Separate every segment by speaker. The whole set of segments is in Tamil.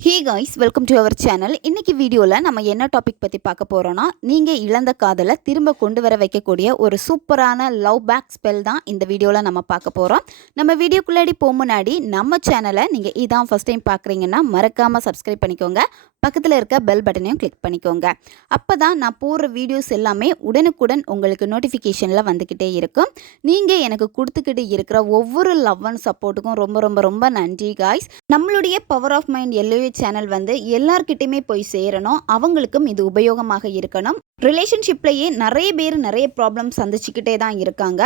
Speaker 1: Hi guys welcome to our channel இன்றைக்கி வீடியோவில் நம்ம என்ன டாபிக் பற்றி பார்க்க போகிறோன்னா நீங்கள் இழந்த காதலை திரும்ப கொண்டு வர வைக்கக்கூடிய ஒரு சூப்பரான லவ் பேக் ஸ்பெல் தான் இந்த வீடியோவில் நம்ம பார்க்க போகிறோம் நம்ம வீடியோக்குள்ளாடி போக முன்னாடி நம்ம சேனலை நீங்கள் இதான் ஃபஸ்ட் டைம் பார்க்குறீங்கன்னா மறக்காமல் சப்ஸ்கிரைப் பண்ணிக்கோங்க. பக்கத்தில் இருக்க பெல் பட்டனையும் கிளிக் பண்ணிக்கோங்க. அப்போ தான் நான் போடுற வீடியோஸ் எல்லாமே உடனுக்குடன் உங்களுக்கு நோட்டிஃபிகேஷனில் வந்துக்கிட்டே இருக்கும். நீங்கள் எனக்கு கொடுத்துக்கிட்டு இருக்கிற ஒவ்வொரு லவ் அண்ட் சப்போர்ட்டுக்கும் ரொம்ப ரொம்ப ரொம்ப நன்றி காய்ஸ் நம்மளுடைய power of mind LOA channel வந்து எல்லார்கிட்டையுமே போய் சேரணும். அவங்களுக்கும் இது உபயோகமாக இருக்கணும். ரிலேஷன்ஷிப்லேயே நிறைய பேர் நிறைய ப்ராப்ளம் சந்திச்சுக்கிட்டே தான் இருக்காங்க.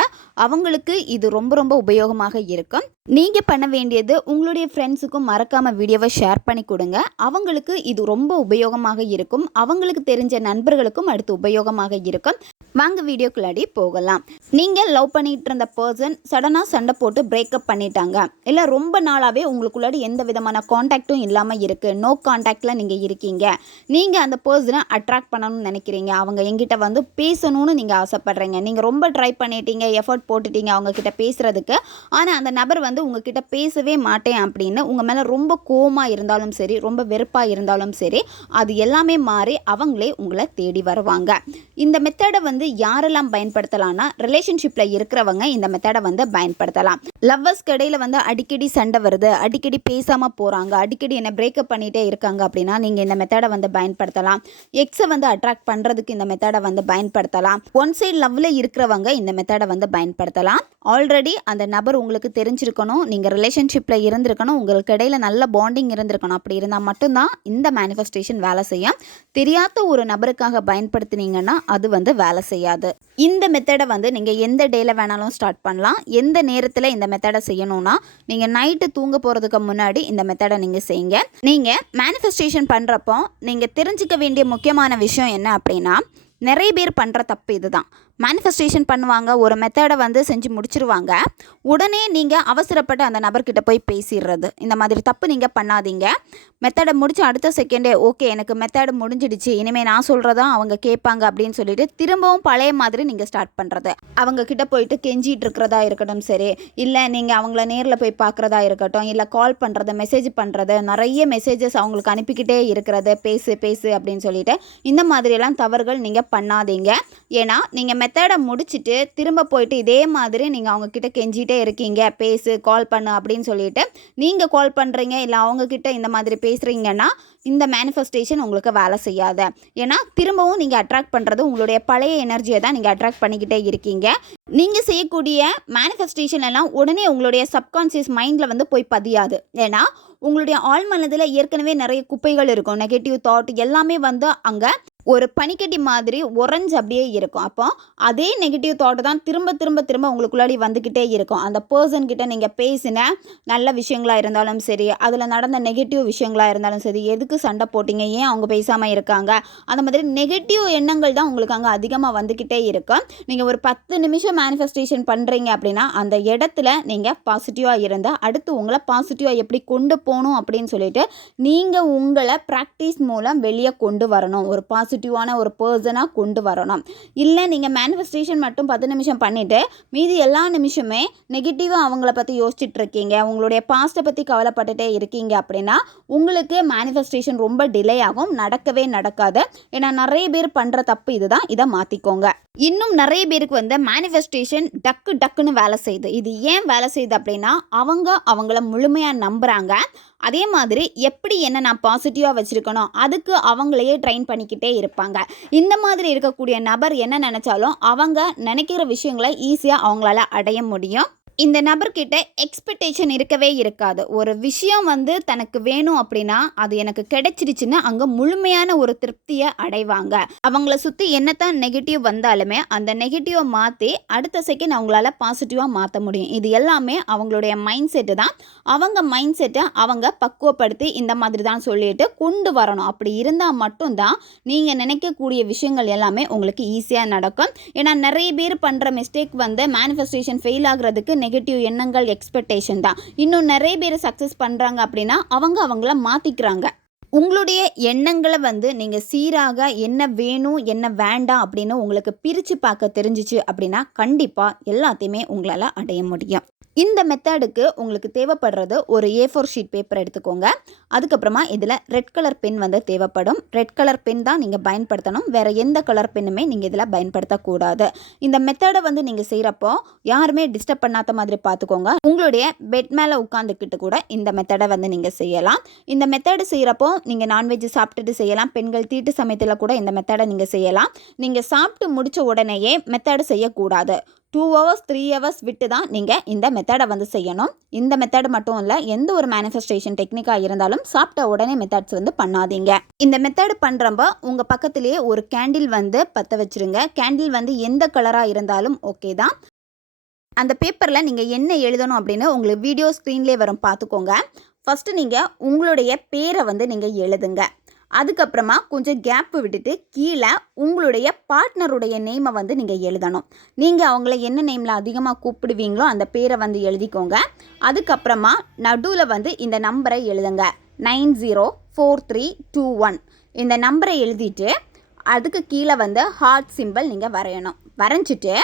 Speaker 1: அவங்களுக்கு இது ரொம்ப ரொம்ப உபயோகமாக இருக்கும். நீங்கள் பண்ண வேண்டியது உங்களுடைய ஃப்ரெண்ட்ஸுக்கும் மறக்காமல் வீடியோவை ஷேர் பண்ணி கொடுங்க. அவங்களுக்கு இது ரொம்ப உபயோகமாக இருக்கும். அவங்களுக்கு தெரிஞ்ச நண்பர்களுக்கும் அடுத்து உபயோகமாக இருக்கும். வாங்க வீடியோக்குள்ளாடி போகலாம். நீங்கள் லவ் பண்ணிகிட்டு இருந்த பர்சன் சடனாக சண்டை போட்டு பிரேக்கப் பண்ணிட்டாங்க. இல்லை ரொம்ப நாளாகவே உங்களுக்குள்ளாடி எந்த விதமான காண்டாக்டும் இல்லாமல் இருக்குது நோ காண்டாக்டில் நீங்கள் இருக்கீங்க. நீங்கள் அந்த பர்சனை அட்ராக்ட் பண்ணணும்னு நினைக்கிறீங்க. அவங்க எங்கிட்ட வந்து பேசணும்னு நீங்கள் ஆசைப்பட்றீங்க. நீங்கள் ரொம்ப ட்ரை பண்ணிட்டீங்க எஃபர்ட் போட்டுட்டீங்க அவங்கக்கிட்ட பேசுகிறதுக்கு ஆனால் அந்த நபர் வந்து உங்ககிட்ட பேசவே மாட்டேன் அப்படின்னு உங்கள் மேலே ரொம்ப கோவமாக இருந்தாலும் சரி ரொம்ப வெறுப்பாக இருந்தாலும் சரி அது எல்லாமே மாறி அவங்களே உங்களை தேடி வருவாங்க. இந்த மெத்தடை வந்து யாரெல்லாம் பயன்படுத்தலாம்னா ரிலேஷன்ஷிப்பில் இருக்கிறவங்க இந்த மெத்தடை வந்து பயன்படுத்தலாம். லவ்வர்ஸ் கடையில் வந்து அடிக்கடி சண்டை வருது அடிக்கடி பேசாமல் போகிறாங்க அடிக்கடி என்ன பிரேக்கப் பண்ணிகிட்டே இருக்காங்க அப்படின்னா நீங்கள் இந்த மெத்தடை வந்து பயன்படுத்தலாம். எக்ஸை வந்து அட்ராக்ட் பண்ணுறதுக்கு இந்த மெத்தடை வந்து பயன்படுத்தலாம். ஒன் சைடு லவ்வில் இருக்கிறவங்க இந்த மெத்தடை வந்து பயன்படுத்தலாம். ஆல்ரெடி அந்த நபர் உங்களுக்கு தெரிஞ்சிருக்கணும். நீங்கள் ரிலேஷன்ஷிப்பில் இருந்திருக்கணும் உங்களுக்கு இடையில நல்ல பாண்டிங் இருந்திருக்கணும். அப்படி இருந்தால் மட்டும்தான் இந்த மேனிஃபெஸ்டேஷன் வேலை செய்யும். தெரியாத ஒரு நபருக்காக பயன்படுத்தினீங்கன்னா அது வந்து வேலை செய்யாது. இந்த மெத்தடை வந்து நீங்கள் எந்த டேயில் வேணாலும் ஸ்டார்ட் பண்ணலாம். எந்த நேரத்தில் இந்த மெத்தடை செய்யணும்னா நீங்கள் நைட்டு தூங்க போகிறதுக்கு முன்னாடி இந்த மெத்தடை நீங்கள் செய்யுங்க. நீங்கள் மேனிஃபெஸ்டேஷன் பண்ணுறப்போ நீங்கள் தெரிஞ்சுக்க வேண்டிய முக்கியமான விஷயம் என்ன அப்படின்னா நிறைய பேர் பண்ணுற தப்பு இதுதான். மேனிஃபெஸ்டேஷன் பண்ணுவாங்க. ஒரு மெத்தடை வந்து செஞ்சு முடிச்சிருவாங்க. உடனே நீங்கள் அவசரப்பட்டு அந்த நபர்கிட்ட போய் பேசிடுறது இந்த மாதிரி தப்பு நீங்கள் பண்ணாதீங்க. மெத்தடை முடிச்சு அடுத்த செகண்டே ஓகே எனக்கு மெத்தடு முடிஞ்சிடுச்சு. இனிமேல் நான் சொல்கிறதா அவங்க கேட்பாங்க. அப்படின்னு சொல்லிட்டு திரும்பவும் பழைய மாதிரி நீங்கள் ஸ்டார்ட் பண்ணுறது அவங்க கிட்ட போயிட்டு கெஞ்சிட்டு இருக்கிறதா இருக்கட்டும் சரி. இல்லை நீங்கள் அவங்கள நேரில் போய் பார்க்குறதா இருக்கட்டும் இல்லை கால் பண்ணுறது மெசேஜ் பண்ணுறது நிறைய மெசேஜஸ் அவங்களுக்கு அனுப்பிக்கிட்டே இருக்கிறது. பேசு பேசு அப்படின்னு சொல்லிட்டு இந்த மாதிரியெல்லாம் தவறுகள் நீங்கள் பண்ணாதீங்க. ஏன்னா நீங்கள் மெத்தடை முடிச்சுட்டு திரும்ப போயிட்டு இதே மாதிரி நீங்கள் அவங்கக்கிட்ட கெஞ்சிட்டே இருக்கீங்க. பேசு கால் பண்ணு அப்படின்னு சொல்லிட்டு நீங்கள் கால் பண்ணுறீங்க இல்லை அவங்கக்கிட்ட இந்த மாதிரி பேசுகிறீங்கன்னா இந்த மேனிஃபெஸ்டேஷன் உங்களுக்கு வேலை செய்யாத. ஏன்னா திரும்பவும் நீங்கள் அட்ராக்ட் பண்ணுறது உங்களுடைய பழைய எனர்ஜியை தான் நீங்கள் அட்ராக்ட் பண்ணிக்கிட்டே இருக்கீங்க. நீங்கள் செய்யக்கூடிய மேனிஃபெஸ்டேஷன் எல்லாம் உடனே உங்களுடைய சப்கான்சியஸ் மைண்டில் வந்து போய் பதியாது. ஏன்னா உங்களுடைய ஆள் மனதில் ஏற்கனவே நிறைய குப்பைகள் இருக்கும். நெகட்டிவ் தாட் எல்லாமே வந்து அங்கே ஒரு பனிக்கட்டி மாதிரி உறைஞ்சு அப்படியே இருக்கும். அப்போ அதே நெகட்டிவ் தாட்டு தான் திரும்ப திரும்ப திரும்ப உங்களுக்குள்ளாடி வந்துக்கிட்டே இருக்கும். அந்த பர்சன் கிட்ட நீங்கள் பேசின நல்ல விஷயங்களாக இருந்தாலும் சரி அதில் நடந்த நெகட்டிவ் விஷயங்களாக இருந்தாலும் சரி எதுக்கு சண்டை போட்டீங்க? ஏன் அவங்க பேசாமல் இருக்காங்க? அந்த மாதிரி நெகட்டிவ் எண்ணங்கள் தான் உங்களுக்கு அங்கே அதிகமாக வந்துக்கிட்டே இருக்கும். நீங்கள் ஒரு பத்து நிமிஷம் மேனிஃபெஸ்டேஷன் பண்ணுறீங்க அப்படின்னா அந்த இடத்துல நீங்கள் பாசிட்டிவாக இருந்தால் அடுத்து உங்களை பாசிட்டிவாக எப்படி கொண்டு போகணும் அப்படின்னு சொல்லிட்டு நீங்கள் உங்களை ப்ராக்டிஸ் மூலம் வெளியே கொண்டு வரணும். ஒரு பாசிட்டிவான ஒரு பர்சனாக கொண்டு வரணும். இல்லை நீங்கள் மேனிஃபெஸ்டேஷன் மட்டும் பத்து நிமிஷம் பண்ணிவிட்டு மீதி எல்லா நிமிஷமே நெகட்டிவாக அவங்கள பற்றி யோசிச்சுட்டு இருக்கீங்க. உங்களுடைய பாஸ்ட்டை பற்றி கவலைப்பட்டுட்டே இருக்கீங்க அப்படின்னா உங்களுக்கு மேனிஃபெஸ்டேஷன் ரொம்ப டிலே ஆகும். நடக்கவே நடக்காது. ஏன்னா நிறைய பேர் பண்ணுற தப்பு இதுதான். இதை மாற்றிக்கோங்க இன்னும் நிறைய பேருக்கு வந்து மேனிஃபெஸ்டேஷன் டக்கு டக்குன்னு வேலை செய்யுது. இது ஏன் வேலை செய்யுது அப்படின்னா அவங்க அவங்கள முழுமையாக நம்புகிறாங்க அதே மாதிரி எப்படி என்ன நான் பாசிட்டிவாக வச்சுருக்கணும் அதுக்கு அவங்களையே ட்ரெயின் பண்ணிக்கிட்டே இருப்பாங்க. இந்த மாதிரி இருக்கக்கூடிய நபர் என்ன நினச்சாலும் அவங்க நினைக்கிற விஷயங்களை ஈஸியாக அவங்களால அடைய முடியும். இந்த நபர்கிட்ட எக்ஸ்பெக்டேஷன் இருக்கவே இருக்காது. ஒரு விஷயம் வந்து தனக்கு வேணும் அப்படின்னா அது எனக்கு கிடைச்சிருச்சுன்னா அங்கே முழுமையான ஒரு திருப்தியை அடைவாங்க. அவங்கள சுற்றி என்னத்தான் நெகட்டிவ் வந்தாலுமே அந்த நெகட்டிவை மாற்றி அடுத்த செகண்ட் அவங்களால பாசிட்டிவாக மாற்ற முடியும். இது எல்லாமே அவங்களுடைய மைண்ட் செட்டு தான். அவங்க மைண்ட் செட்டை அவங்க பக்குவப்படுத்தி இந்த மாதிரி தான் சொல்லிட்டு கொண்டு வரணும். அப்படி இருந்தால் மட்டும்தான் நீங்கள் நினைக்கக்கூடிய விஷயங்கள் எல்லாமே உங்களுக்கு ஈஸியாக நடக்கும். ஏன்னா நிறைய பேர் பண்ணுற மிஸ்டேக் வந்து மேனிஃபெஸ்டேஷன் ஃபெயில் ஆகுறதுக்கு நெகட்டிவ் எண்ணங்கள் எக்ஸ்பெக்டேஷன் தான். இன்னும் நிறைய பேர் சக்ஸஸ் பண்ணுறாங்க அப்படின்னா அவங்க அவங்கள மாற்றிக்கிறாங்க உங்களுடைய எண்ணங்களை வந்து நீங்கள் சீராக என்ன வேணும் என்ன வேண்டாம் அப்படின்னு உங்களுக்கு பிரித்து பார்க்க தெரிஞ்சிச்சு அப்படின்னா கண்டிப்பாக எல்லாத்தையுமே உங்களால் அடைய முடியும். இந்த மெத்தடுக்கு உங்களுக்கு தேவைப்படுறது ஒரு ஏ ஃபோர் ஷீட் பேப்பர் எடுத்துக்கோங்க. அதுக்கப்புறமா இதில் ரெட் கலர் பென் வந்து தேவைப்படும். ரெட் கலர் பென் தான் நீங்கள் பயன்படுத்தணும். வேறு எந்த கலர் பென்னுமே நீங்கள் இதில் பயன்படுத்தக்கூடாது. இந்த மெத்தடை வந்து நீங்கள் செய்கிறப்போ யாருமே டிஸ்டர்ப் பண்ணாத மாதிரி பார்த்துக்கோங்க. உங்களுடைய பெட் மேலே உட்காந்துக்கிட்டு கூட இந்த மெத்தடை வந்து நீங்கள் செய்யலாம். இந்த மெத்தடு செய்கிறப்போ நீங்கள் நான்வெஜ் சாப்பிட்டுட்டு செய்யலாம். பெண்கள் தீட்டு சமயத்தில் கூட இந்த மெத்தடை நீங்கள் செய்யலாம். நீங்கள் சாப்பிட்டு முடித்த உடனேயே மெத்தடு செய்யக்கூடாது. டூ ஹவர்ஸ் த்ரீ ஹவர்ஸ் விட்டு தான் நீங்கள் இந்த மெத்தடை வந்து செய்யணும். இந்த மெத்தட் மட்டும் இல்லை எந்த ஒரு மேனிஃபெஸ்டேஷன் டெக்னிக்காக இருந்தாலும் சாப்பிட்ட உடனே மெத்தட்ஸ் வந்து பண்ணாதீங்க. இந்த மெத்தடு பண்ணுறப்ப உங்கள் பக்கத்துலேயே ஒரு கேண்டில் வந்து பற்ற வச்சுருங்க. கேண்டில் வந்து எந்த கலராக இருந்தாலும் ஓகே தான். அந்த பேப்பரில் நீங்கள் என்ன எழுதணும் அப்படின்னு உங்களுக்கு வீடியோ ஸ்க்ரீன்லேயே வரும். பார்த்துக்கோங்க. ஃபஸ்ட்டு நீங்கள் உங்களுடைய பேரை வந்து நீங்கள் எழுதுங்க. அதுக்கப்புறமா கொஞ்சம் கேப்பு விட்டுட்டு கீழே உங்களுடைய பார்ட்னருடைய நேமை வந்து நீங்கள் எழுதணும். நீங்கள் அவங்கள என்ன நேமில் அதிகமாக கூப்பிடுவீங்களோ அந்த பேரை வந்து எழுதிக்கோங்க. அதுக்கப்புறமா நடுவில் வந்து இந்த நம்பரை எழுதுங்க. Nine zero four three two one. இந்த நம்பரை எழுதிட்டு அதுக்கு கீழே வந்து ஹார்ட் சிம்பிள் நீங்கள் வரையணும். வரைஞ்சிட்டு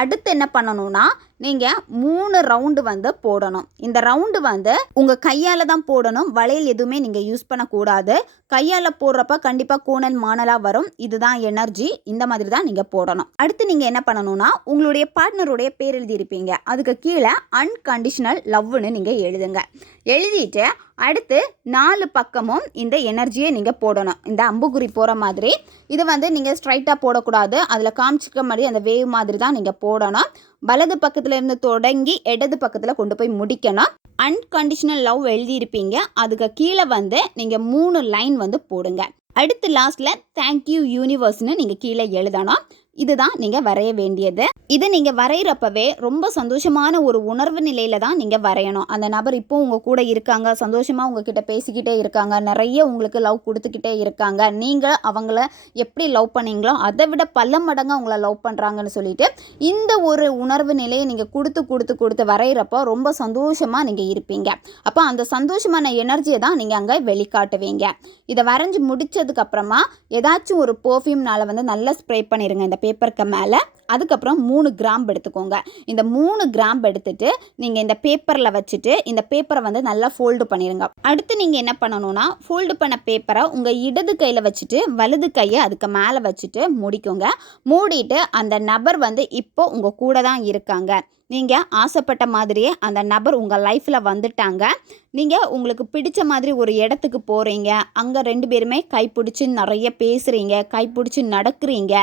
Speaker 1: அடுத்து என்ன பண்ணணும்னா நீங்கள் மூணு ரவுண்டு வந்து போடணும். இந்த ரவுண்டு வந்து உங்கள் கையால் தான் போடணும். வளையல் எதுவுமே நீங்கள் யூஸ் பண்ணக்கூடாது. கையால் போடுறப்ப கண்டிப்பாக கூணல் மானலாக வரும். இதுதான் எனர்ஜி இந்த மாதிரி தான் நீங்கள் போடணும். அடுத்து நீங்கள் என்ன பண்ணணும்னா உங்களுடைய பார்ட்னருடைய பேர் எழுதியிருப்பீங்க. அதுக்கு கீழே அன்கண்டிஷனல் லவ்னு நீங்கள் எழுதுங்க. எழுதிட்டு அடுத்து நாலு பக்கமும் இந்த எனர்ஜியை நீங்கள் போடணும். இந்த அம்புக்குறி போகிற மாதிரி. இது வந்து நீங்கள் ஸ்ட்ரைட்டாக போடக்கூடாது. அதில் காமிச்சிக்க மாதிரி அந்த வேவ் மாதிரி தான் நீங்கள் போடணும். வலது பக்கத்தில் இருந்து தொடங்கி இடது பக்கத்தில் கொண்டு போய் முடிக்கணும். அன்கண்டிஷனல் லவ் எழுதியிருப்பீங்க. அதுக்கு கீழே வந்து நீங்கள் மூணு லைன் வந்து போடுங்க. அடுத்து லாஸ்ட்டில் தேங்க்யூ யூனிவர்ஸ்னு நீங்கள் கீழே எழுதணும் இதுதான் நீங்கள் வரைய வேண்டியது. இதை நீங்கள் வரைகிறப்பவே ரொம்ப சந்தோஷமான ஒரு உணர்வு நிலையில் தான் நீங்கள் வரையணும். அந்த நபர் இப்போ உங்கள் கூட இருக்காங்க சந்தோஷமாக உங்ககிட்ட பேசிக்கிட்டே இருக்காங்க நிறைய உங்களுக்கு லவ் கொடுத்துக்கிட்டே இருக்காங்க. நீங்கள் அவங்கள எப்படி லவ் பண்ணீங்களோ அதை விட பல மடங்கு அவங்கள லவ் பண்ணுறாங்கன்னு சொல்லிட்டு இந்த ஒரு உணர்வு நிலையை நீங்கள் கொடுத்து கொடுத்து கொடுத்து வரைகிறப்போ ரொம்ப சந்தோஷமாக நீங்கள் இருப்பீங்க. அப்போ அந்த சந்தோஷமான எனர்ஜியை தான் நீங்கள் அங்கே வெளிக்காட்டுவீங்க. இதை வரைஞ்சி போட்டதுக்கப்புறமா ஏதாச்சும் ஒரு பர்ஃப்யூம்னால் வந்து நல்லா ஸ்ப்ரே பண்ணிடுங்க இந்த பேப்பருக்கு மேலே. அதுக்கப்புறம் மூணு கிராம்பு எடுத்துக்கோங்க. இந்த மூணு கிராம்பு எடுத்துட்டு நீங்கள் இந்த பேப்பரில் வச்சுட்டு இந்த பேப்பரை வந்து நல்லா ஃபோல்டு பண்ணிடுங்க அடுத்து நீங்கள் என்ன பண்ணணும்னா ஃபோல்டு பண்ண பேப்பரை உங்கள் இடது கையில் வச்சுட்டு வலது கையை அதுக்கு மேலே வச்சுட்டு முடிக்கோங்க. மூடிட்டு அந்த நபர் வந்து இப்போ உங்கள் கூட தான் இருக்காங்க. நீங்கள் ஆசைப்பட்ட மாதிரியே அந்த நபர் உங்கள் லைஃப்பில் வந்துட்டாங்க. நீங்கள் உங்களுக்கு பிடிச்ச மாதிரி ஒரு இடத்துக்கு போகிறீங்க அங்கே ரெண்டு பேருமே கைப்பிடிச்சி நிறைய பேசுகிறீங்க கைப்பிடிச்சி நடக்கிறீங்க.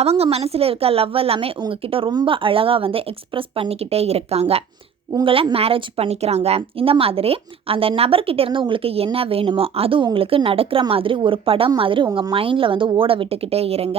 Speaker 1: அவங்க மனசில் இருக்க லவ் எல்லாமே உங்ககிட்ட ரொம்ப அழகாக வந்து எக்ஸ்ப்ரெஸ் பண்ணிக்கிட்டே இருக்காங்க. உங்களை மேரேஜ் பண்ணிக்கிறாங்க. இந்த மாதிரி அந்த நபர்கிட்ட இருந்து உங்களுக்கு என்ன வேணுமோ அது உங்களுக்கு நடக்கிற மாதிரி ஒரு படம் மாதிரி உங்கள் மைண்டில் வந்து ஓட விட்டுக்கிட்டே இருங்க.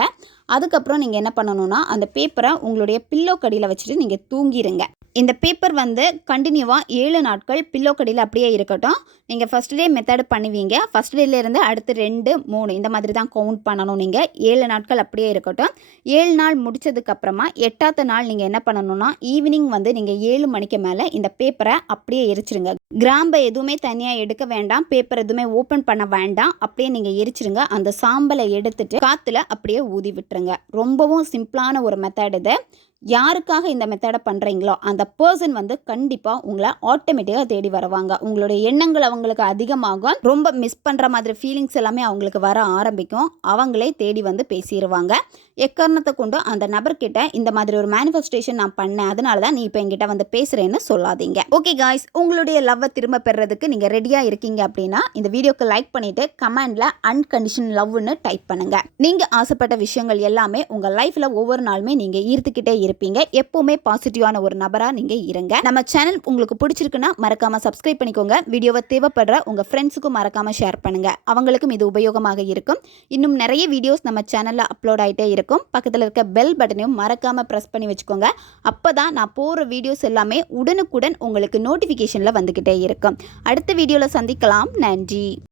Speaker 1: அதுக்கப்புறம் நீங்கள் என்ன பண்ணணும்னா அந்த பேப்பரை உங்களுடைய பில்லோ கடியில் வச்சுட்டு நீங்கள் தூங்கிடுங்க இந்த பேப்பர் வந்து கண்டினியூவாக ஏழு நாட்கள் பில்லோ கடியில் அப்படியே இருக்கட்டும். நீங்கள் ஃபஸ்ட் டே மெத்தடு பண்ணுவீங்க. ஃபஸ்ட் டேலேருந்து அடுத்து ரெண்டு மூணு இந்த மாதிரி தான் கவுண்ட் பண்ணணும் நீங்கள் ஏழு நாட்கள் அப்படியே இருக்கட்டும். ஏழு நாள் முடிச்சதுக்கப்புறமா எட்டாவது நாள் நீங்கள் என்ன பண்ணணும்னா ஈவினிங் வந்து நீங்கள் ஏழு மணிக்கு மேலே இந்த பேப்பரை அப்படியே எரிச்சிருங்க. கிராம்பை எதுவுமே தனியாக எடுக்க வேண்டாம். பேப்பர் எதுவுமே ஓப்பன் பண்ண வேண்டாம். அப்படியே நீங்கள் எரிச்சிருங்க. அந்த சாம்பலை எடுத்துட்டு காற்றுல அப்படியே ஊதி விட்டுருங்க. ரொம்பவும் சிம்பிளான ஒரு மெத்தட் இது. யாருக்காக இந்த மெத்தடை பண்ணுறீங்களோ அந்த பர்சன் வந்து கண்டிப்பாக உங்களை ஆட்டோமேட்டிக்காக தேடி வருவாங்க. உங்களுடைய எண்ணங்களை அவங்களுக்கு அதிகமாகும். ரொம்ப மிஸ் பண்ணுற மாதிரி ஃபீலிங்ஸ் எல்லாமே அவங்களுக்கு வர ஆரம்பிக்கும். அவங்களே தேடி வந்து பேசிடுவாங்க எக்காரணத்தை கொண்டு அந்த நபர்கிட்ட இந்த மாதிரி ஒரு மேனிஃபெஸ்டேஷன் நான் பண்ணேன். அதனால தான் நீ இப்போ என்கிட்ட வந்து பேசுகிறேன்னு சொல்லாதீங்க. ஓகே காய்ஸ் உங்களுடைய லவ்வை திரும்ப பெறதுக்கு நீங்கள் ரெடியாக இருக்கீங்க அப்படின்னா இந்த வீடியோக்கு லைக் பண்ணிவிட்டு கமெண்டில் அன்கண்டிஷன் லவ்னு டைப் பண்ணுங்கள் நீங்கள் ஆசைப்பட்ட விஷயங்கள் எல்லாமே உங்கள் லைஃப்பில் ஒவ்வொரு நாளுமே நீங்கள் ஈர்த்துக்கிட்டே இருப்பீங்க. எப்போவுமே பாசிட்டிவான ஒரு நபராக நீங்கள் இருங்க. நம்ம சேனல் உங்களுக்கு பிடிச்சிருக்குன்னா மறக்காமல் சப்ஸ்கிரைப் பண்ணிக்கோங்க. வீடியோவை தேவை தேவைப்படுற உங்கள் ஃப்ரெண்ட்ஸுக்கும் மறக்காமல் ஷேர் பண்ணுங்கள் அவங்களுக்கும் இது உபயோகமாக இருக்கும். இன்னும் நிறைய வீடியோஸ் நம்ம சேனலில் அப்லோட் ஆகிட்டே இருக்கும். பக்கத்தில் இருக்க பெல் பட்டனையும் மறக்காமல் ப்ரெஸ் பண்ணி வச்சுக்கோங்க. அப்போ தான் நான் போகிற வீடியோஸ் எல்லாமே உடனுக்குடன் உங்களுக்கு நோட்டிஃபிகேஷனில் வந்துக்கிட்டே இருக்கும். அடுத்த வீடியோவில் சந்திக்கலாம். நன்றி.